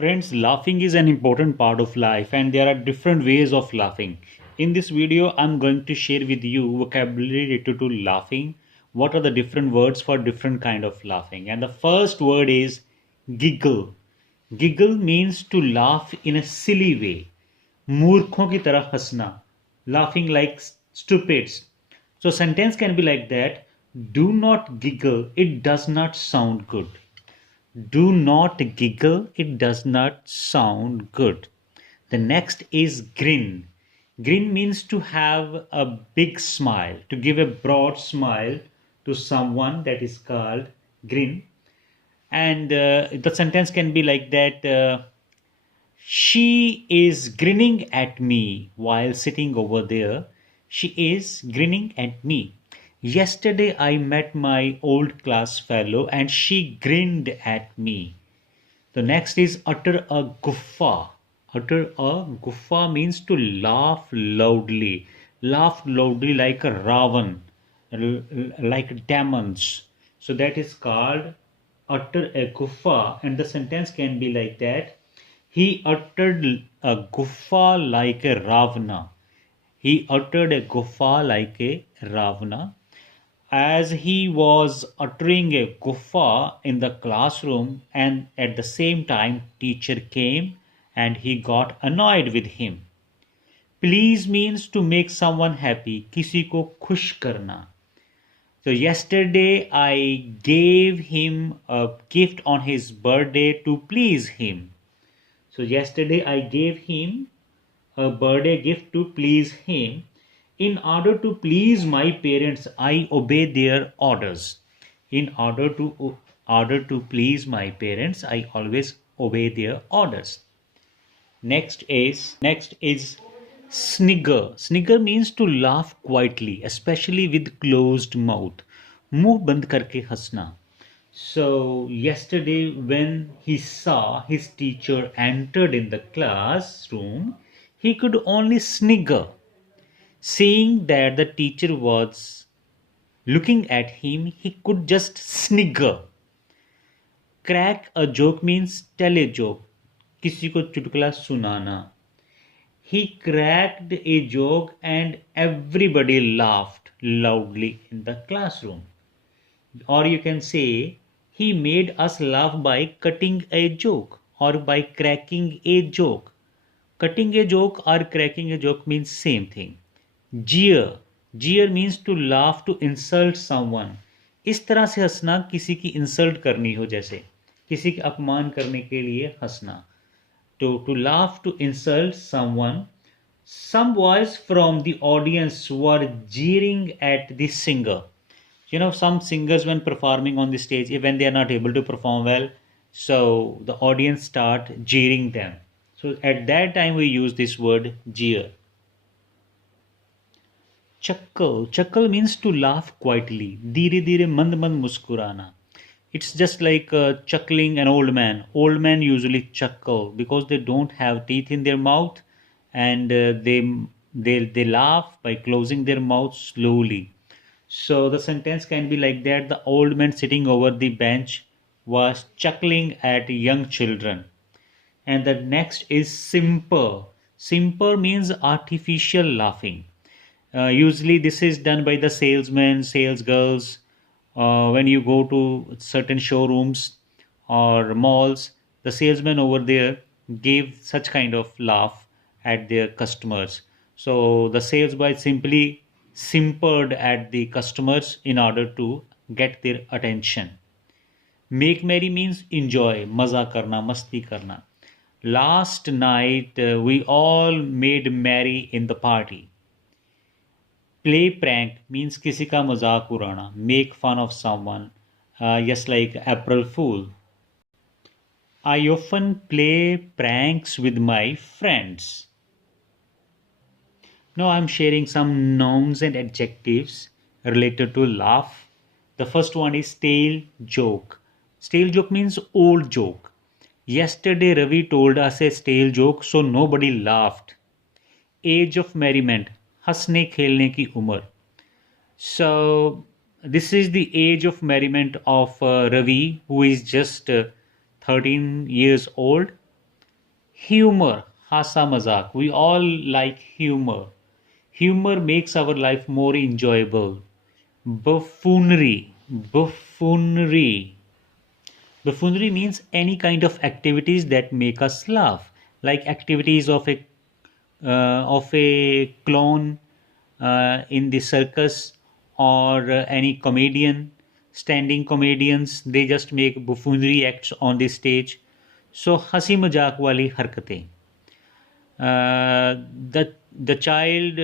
Friends, laughing is an important part of life and there are different ways of laughing. In this video, I'm going to share with you vocabulary related to laughing. What are the different words for different kind of laughing? And the first word is giggle. Giggle means to laugh in a silly way. मूर्खों की तरह हंसना. Laughing like stupids. So sentence can be like that. Do not giggle. It does not sound good. Do not giggle, it does not sound good. The next is grin. Grin means to have a big smile, to give a broad smile to someone, that is called grin. And the sentence can be like that. She is grinning at me while sitting over there. She is grinning at me. Yesterday I met my old class fellow and she grinned at me. The next is utter a guffa. Utter a guffa means to laugh loudly. Laugh loudly like a Ravan, like demons. So that is called utter a guffa, and the sentence can be like that. He uttered a guffa like a Ravana. He uttered a guffa like a Ravana. As he was uttering a guffa in the classroom, and at the same time teacher came and he got annoyed with him. Please means to make someone happy, किसी को खुश करना. So yesterday I gave him a gift on his birthday to please him. So yesterday I gave him a birthday gift to please him. In order to please my parents, I obey their orders. In order to please my parents, I always obey their orders. Next is snigger. Snigger means to laugh quietly, especially with closed mouth. मुंह बंद करके हंसना. So yesterday when he saw his teacher entered in the classroom, he could only snigger. Seeing that the teacher was looking at him, he could just snigger. Crack a joke means tell a joke. किसी को चुटकुला सुनाना. He cracked a joke and everybody laughed loudly in the classroom. Or you can say, he made us laugh by cutting a joke or by cracking a joke. Cutting a joke or cracking a joke means same thing. Jeer. Jeer means to laugh to insult someone. इस तरह से हंसना किसी की insult करनी हो, जैसे किसी के अपमान करने के लिए हंसना. To laugh to insult someone. Some boys from the audience were jeering at the singer. Some singers when performing on the stage, when they are not able to perform well, so the audience start jeering them. So at that time we use this word jeer. Chuckle means to laugh quietly. धीरे धीरे मंद मंद मुस्कुराना. It's just like chuckling an old man. Old men usually chuckle because they don't have teeth in their mouth, and they laugh by closing their mouth slowly. So the sentence can be like that. The old man sitting over the bench was chuckling at young children. And the next is simper. Simper means artificial laughing. Usually this is done by the salesmen, sales girls. When you go to certain showrooms or malls, the salesmen over there give such kind of laugh at their customers. So the sales boy simply simpered at the customers in order to get their attention. Make merry means enjoy, maza karna, masti karna. Last night we all made merry in the party. Play prank means किसी का मजाक उड़ाना. Make fun of someone. Just like April Fool. I often play pranks with my friends. Now I'm sharing some nouns and adjectives related to laugh. The first one is stale joke. Stale joke means old joke. Yesterday Ravi told us a stale joke, so nobody laughed. Age of merriment. हंसने खेलने की उम्र. So this is the age of merriment of Ravi, who is just 13 years old. Humor, hasa mazak. We all like humor. Humor makes our life more enjoyable. Buffoonery, buffoonery. Buffoonery means any kind of activities that make us laugh, like activities of a clown in the circus, or any comedian, standing comedians. They just make buffoonery acts on the stage. So हंसी मजाक वाली हरकतें. The child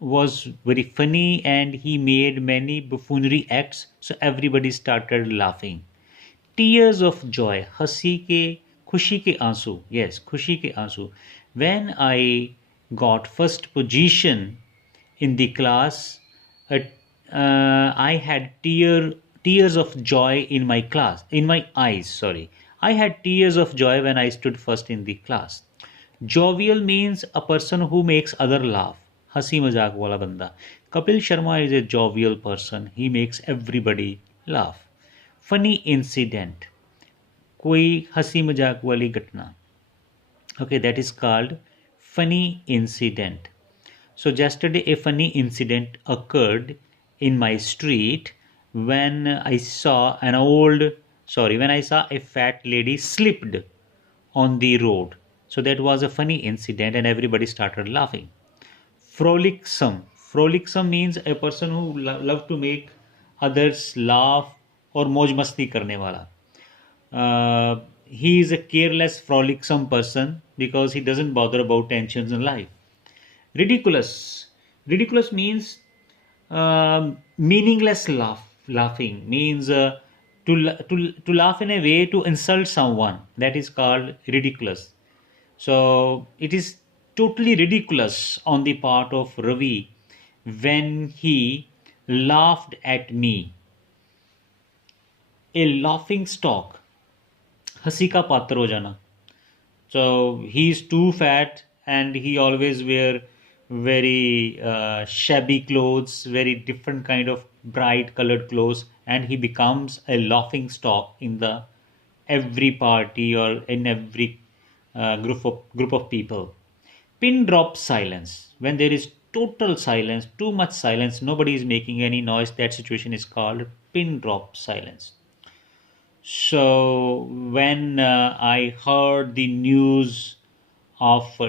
was very funny and he made many buffoonery acts, so everybody started laughing. Tears of joy, हंसी के खुशी के आंसू. Yes, खुशी के आंसू. When I got first position in the class, uh, I had tears of joy in my class, in my eyes. Sorry, I had tears of joy when I stood first in the class. Jovial means a person who makes other laugh. हंसी मजाक वाला बंदा. Kapil Sharma is a jovial person. He makes everybody laugh. Funny incident. कोई हंसी मजाक वाली घटना. Okay, that is called funny incident. So yesterday a funny incident occurred in my street when when I saw a fat lady slipped on the road. So that was a funny incident and everybody started laughing. Frolicsome. Frolicsome means a person who love to make others laugh और मौज मस्ती करने वाला. He is a careless, frolicsome person because he doesn't bother about tensions in life. Ridiculous. Ridiculous means meaningless laughing means to laugh in a way to insult someone. That is called ridiculous. So it is totally ridiculous on the part of Ravi when he laughed at me. A laughing stock, हंसी का पात्र हो जाना. So he is too fat and he always wear very shabby clothes, very different kind of bright colored clothes, and he becomes a laughing stock in the every party or in every group of people. Pin drop silence. When there is total silence, too much silence, nobody is making any noise. That situation is called pin drop silence. So when I heard the news of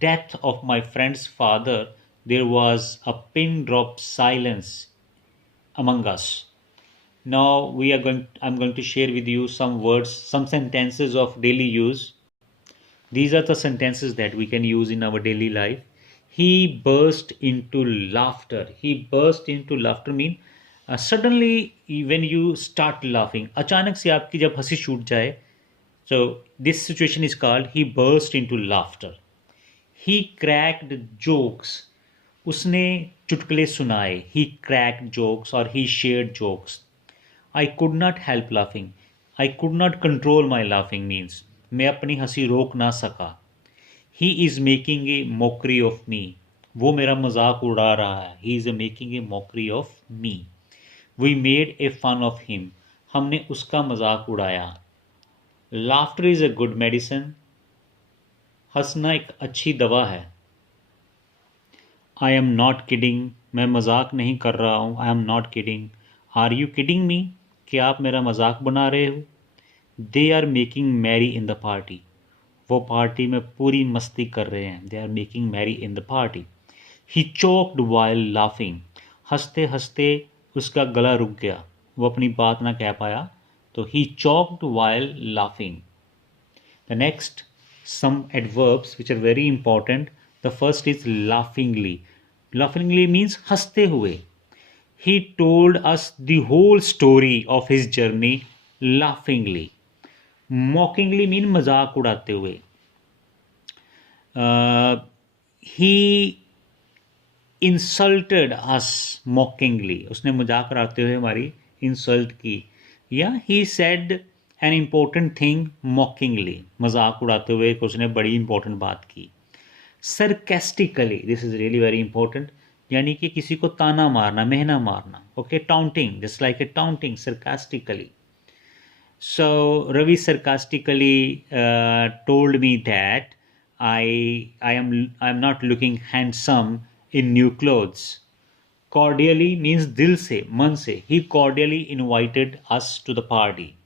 death of my friend's father, there was a pin drop silence among us. Now I'm going to share with you some words, some sentences of daily use. These are the sentences that we can use in our daily life. He burst into laughter. He burst into laughter mean suddenly when you start laughing. अचानक से आपकी जब हंसी छूट जाए. So this situation is called he burst into laughter. He cracked jokes. उसने चुटकुले सुनाए. He cracked jokes or he shared jokes. I could not help laughing. I could not control my laughing means मैं अपनी हंसी रोक ना सका. He is making a mockery of me. वो मेरा मजाक उड़ा रहा है. He is making a mockery of me. We made a fun of him. हमने उसका मजाक उड़ाया. Laughter is a good medicine. हंसना एक अच्छी दवा है. I am not kidding. मैं मजाक नहीं कर रहा हूँ. I am not kidding. Are you kidding me? क्या आप मेरा मजाक बना रहे हो? They are making merry in the party. वो पार्टी में पूरी मस्ती कर रहे हैं. They are making merry in the party. He choked while laughing. हंसते हंसते उसका गला रुक गया. वो अपनी बात ना कह पाया. तो he choked while laughing. The next, some adverbs which are very important. The first is laughingly. Laughingly means हंसते हुए. He told us the whole story of his journey laughingly. Mockingly mean मजाक उड़ाते हुए. He insulted us mockingly. उसने मजाक उड़ाते हुए हमारी insult की. या he said an important thing mockingly. मजाक उड़ाते हुए उसने बड़ी important बात की. Sarcastically, this is really very important. यानी कि किसी को ताना मारना, मेहना मारना. Okay, taunting, just like a taunting, sarcastically. So Ravi sarcastically told me that I am not looking handsome in new clothes. Cordially means dil se, man se. He cordially invited us to the party.